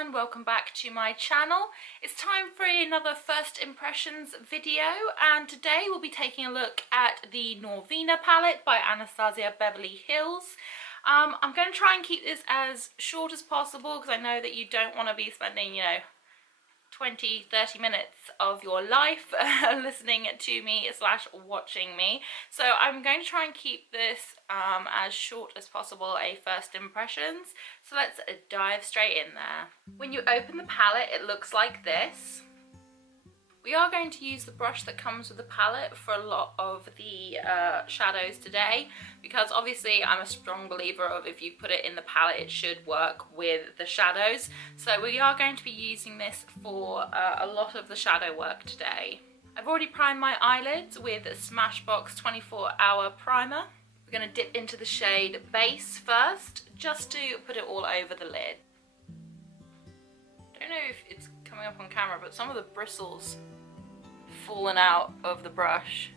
and welcome back to my channel. It's time for another first impressions video, and today we'll be taking a look at the Norvina palette by Anastasia Beverly Hills. I'm going to try and keep this as short as possible because I know that you don't want to be spending, 20-30 minutes of your life listening to me / watching me. So I'm going to try and keep this as short as possible, a first impressions. So let's dive straight in there. When you open the palette, it looks like this. We are going to use the brush that comes with the palette for a lot of the shadows today, because obviously I'm a strong believer of if you put it in the palette it should work with the shadows. So we are going to be using this for a lot of the shadow work today. I've already primed my eyelids with a Smashbox 24-hour primer. We're going to dip into the shade Base first, just to put it all over the lid. I don't know if it's coming up on camera, but some of the bristles fallen out of the brush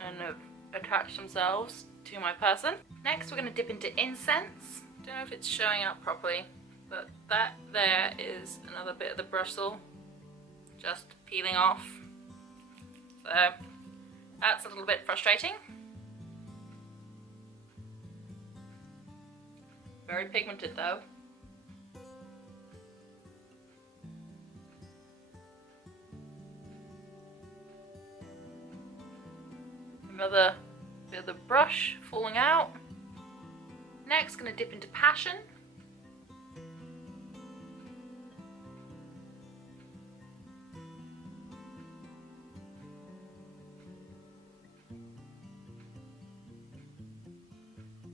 and have attached themselves to my person. Next we're going to dip into Incense. Don't know if it's showing up properly, but that there is another bit of the bristle just peeling off. So that's a little bit frustrating. Very pigmented though. Another bit of the brush falling out. Next, going to dip into Passion.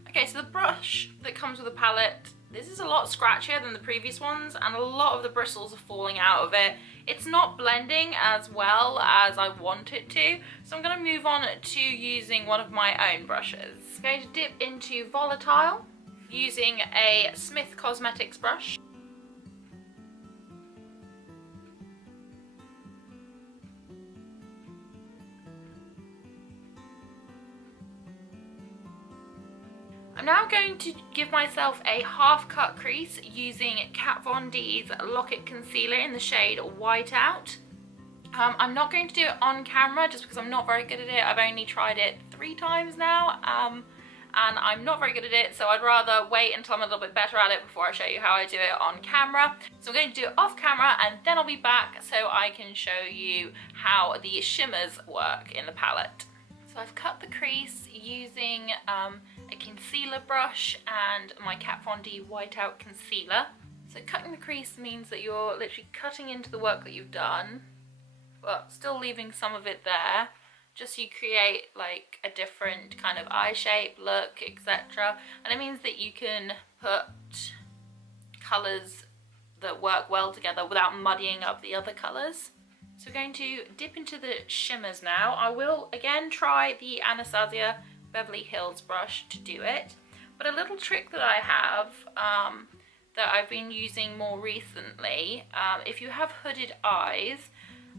Okay, so the brush that comes with the palette, this is a lot scratchier than the previous ones, and a lot of the bristles are falling out of it. It's not blending as well as I want it to, so I'm going to move on to using one of my own brushes. I'm going to dip into Volatile using a Smith Cosmetics brush. I'm now going to give myself a half cut crease using Kat Von D's Lock-It Concealer in the shade Whiteout. I'm not going to do it on camera just because I'm not very good at it. I've only tried it 3 times now and I'm not very good at it, so I'd rather wait until I'm a little bit better at it before I show you how I do it on camera. So I'm going to do it off camera and then I'll be back so I can show you how the shimmers work in the palette. So I've cut the crease using a concealer brush and my Kat Von D Whiteout Concealer. So cutting the crease means that you're literally cutting into the work that you've done, but still leaving some of it there, just so you create like a different kind of eye shape, look, etc. And it means that you can put colours that work well together without muddying up the other colours. So we're going to dip into the shimmers now. I will again try the Anastasia Beverly Hills brush to do it, but a little trick that I have that I've been using more recently, if you have hooded eyes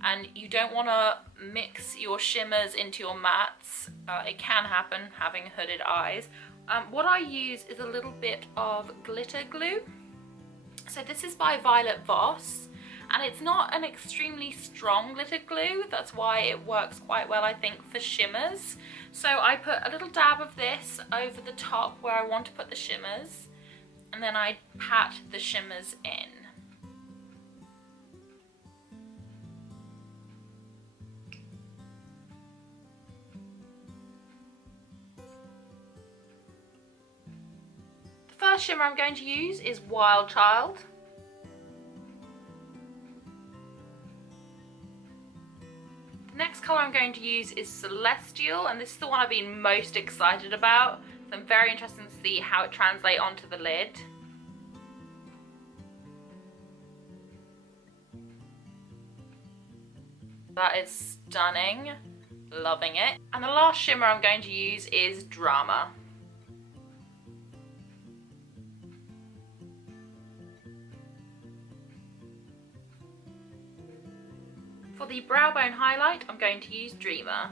and you don't want to mix your shimmers into your mattes, it can happen having hooded eyes. What I use is a little bit of glitter glue. So this is by Violet Voss, and it's not an extremely strong glitter glue. That's why it works quite well, I think, for shimmers. So I put a little dab of this over the top where I want to put the shimmers, and then I pat the shimmers in. The first shimmer I'm going to use is Wild Child. The next colour I'm going to use is Celestial, and this is the one I've been most excited about, so I'm very interested to see how it translates onto the lid. That is stunning, loving it. And the last shimmer I'm going to use is Drama. For the brow bone highlight, I'm going to use Dreamer.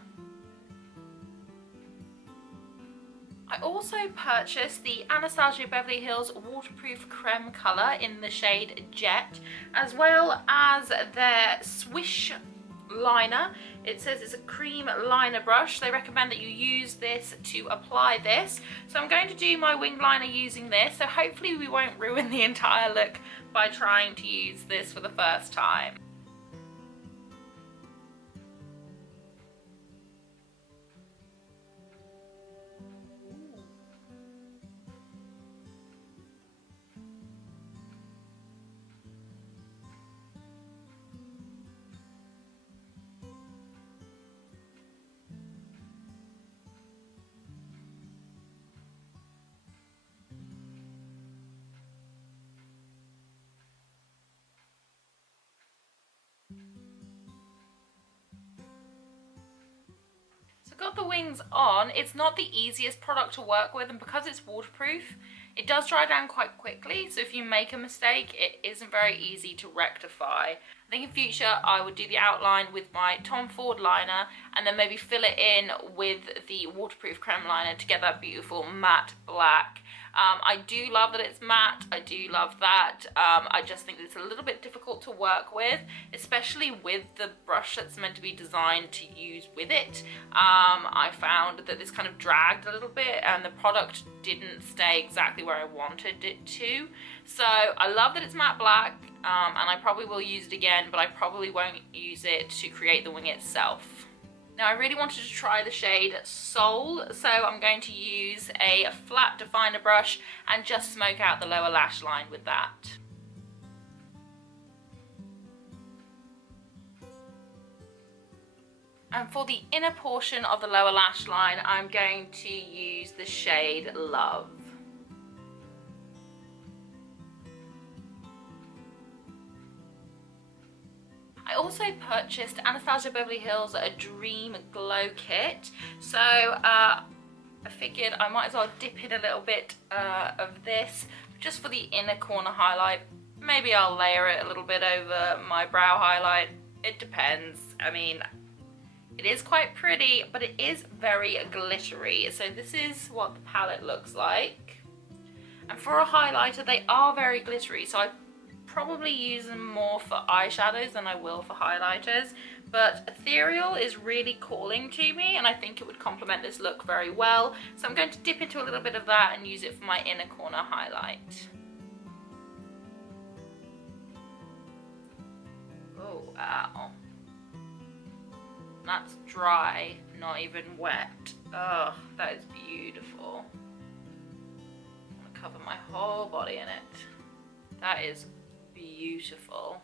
I also also purchased the Anastasia Beverly Hills Waterproof Creme colour in the shade Jet, as well as their Swish liner. It says it's a cream liner brush. They recommend that you use this to apply this. So I'm going to do my wing liner using this, so hopefully we won't ruin the entire look by trying to use this for the first time. Got the wings on. It's not the easiest product to work with, and because it's waterproof, it does dry down quite quickly, so if you make a mistake, it isn't very easy to rectify. I think in future I would do the outline with my Tom Ford liner and then maybe fill it in with the waterproof creme liner to get that beautiful matte black. I do love that it's matte, I do love that. I just think it's a little bit difficult to work with, especially with the brush that's meant to be designed to use with it. I found that this kind of dragged a little bit and the product didn't stay exactly where I wanted it to. So I love that it's matte black, and I probably will use it again, but I probably won't use it to create the wing itself. Now I really wanted to try the shade Soul, so I'm going to use a flat definer brush and just smoke out the lower lash line with that. And for the inner portion of the lower lash line, I'm going to use the shade Love. I also purchased Anastasia Beverly Hills a Dream Glow Kit, so I figured I might as well dip in a little bit of this just for the inner corner highlight. Maybe I'll layer it a little bit over my brow highlight. It depends. I mean, it is quite pretty, but it is very glittery. So this is what the palette looks like. And for a highlighter, they are very glittery, so I probably use them more for eyeshadows than I will for highlighters, but Ethereal is really calling to me and I think it would complement this look very well, so I'm going to dip into a little bit of that and use it for my inner corner highlight. Oh wow, that's dry, not even wet. Oh, that is beautiful. I'm gonna cover my whole body in it. That is beautiful.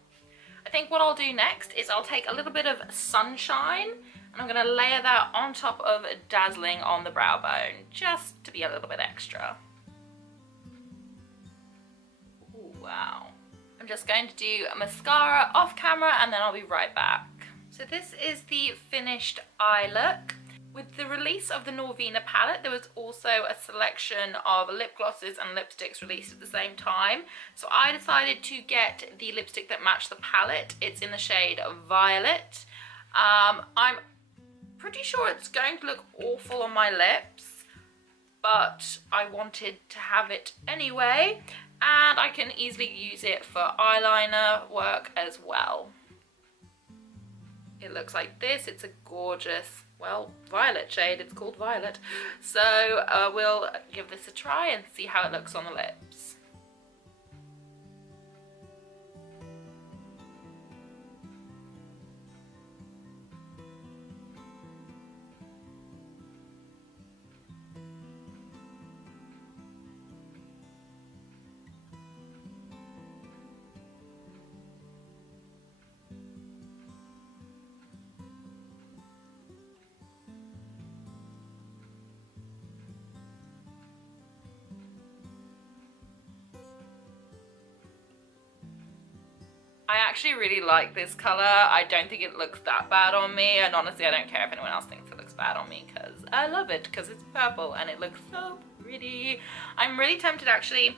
I think what I'll do next is I'll take a little bit of Sunshine and I'm going to layer that on top of Dazzling on the brow bone, just to be a little bit extra. Ooh, wow. I'm just going to do a mascara off camera and then I'll be right back. So this is the finished eye look. With the release of the Norvina palette, there was also a selection of lip glosses and lipsticks released at the same time. So I decided to get the lipstick that matched the palette. It's in the shade Violet. I'm pretty sure it's going to look awful on my lips, but I wanted to have it anyway, and I can easily use it for eyeliner work as well. It looks like this. It's a gorgeous, well, violet shade. It's called Violet. So we'll give this a try and see how it looks on the lips. I actually really like this colour. I don't think it looks that bad on me, and honestly I don't care if anyone else thinks it looks bad on me because I love it because it's purple and it looks so pretty. I'm really tempted actually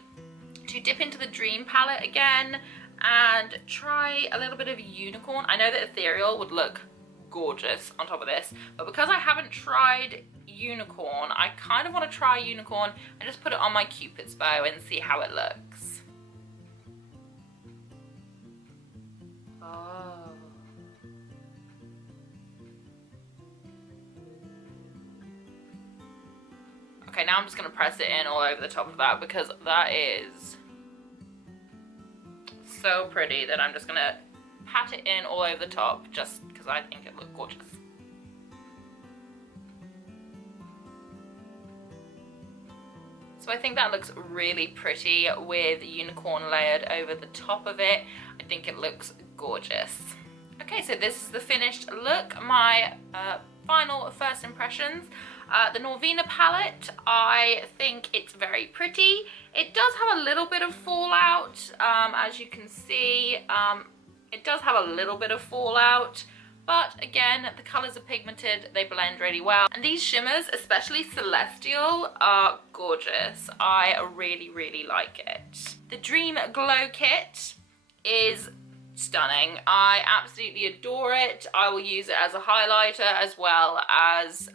to dip into the Dream palette again and try a little bit of Unicorn. I know that Ethereal would look gorgeous on top of this, but because I haven't tried unicorn. I kind of want to try unicorn and just put it on my Cupid's bow and see how it looks. Oh. Okay, now I'm just going to press it in all over the top of that because that is so pretty that I'm just going to pat it in all over the top just because I think it looks gorgeous. So I think that looks really pretty with unicorn layered over the top of it. I think it looks gorgeous. Okay, so this is the finished look. My final first impressions. The Norvina palette, I think it's very pretty. It does have a little bit of fallout, as you can see. It does have a little bit of fallout, but again, the colours are pigmented, they blend really well. And these shimmers, especially Celestial, are gorgeous. I really, really like it. The Dream Glow Kit is stunning. I absolutely adore it. I will use it as a highlighter as well as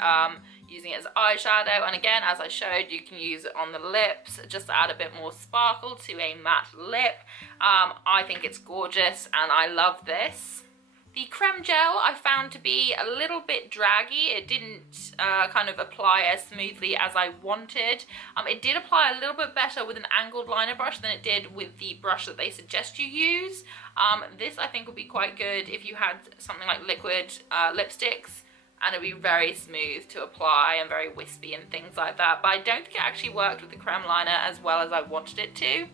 using it as eyeshadow, and again, as I showed, you can use it on the lips just to add a bit more sparkle to a matte lip. I think it's gorgeous and I love this. The creme gel I found to be a little bit draggy. It didn't kind of apply as smoothly as I wanted. It did apply a little bit better with an angled liner brush than it did with the brush that they suggest you use. This I think would be quite good if you had something like liquid lipsticks, and it'd be very smooth to apply and very wispy and things like that. But I don't think it actually worked with the creme liner as well as I wanted it to.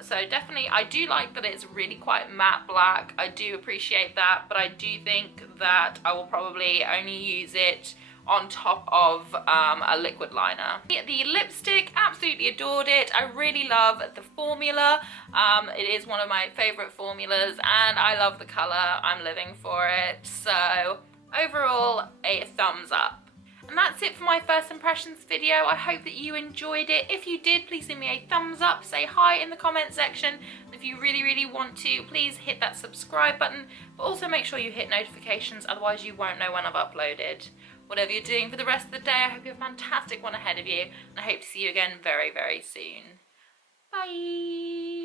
So definitely, I do like that it's really quite matte black. I do appreciate that, but I do think that I will probably only use it on top of a liquid liner. The lipstick, absolutely adored it. I really love the formula. It is one of my favorite formulas and I love the color. I'm living for it. So overall, a thumbs up. And that's it for my first impressions video. I hope that you enjoyed it. If you did, please give me a thumbs up, say hi in the comment section. And if you really, really want to, please hit that subscribe button, but also make sure you hit notifications, otherwise you won't know when I've uploaded. Whatever you're doing for the rest of the day, I hope you have a fantastic one ahead of you, and I hope to see you again very, very soon. Bye!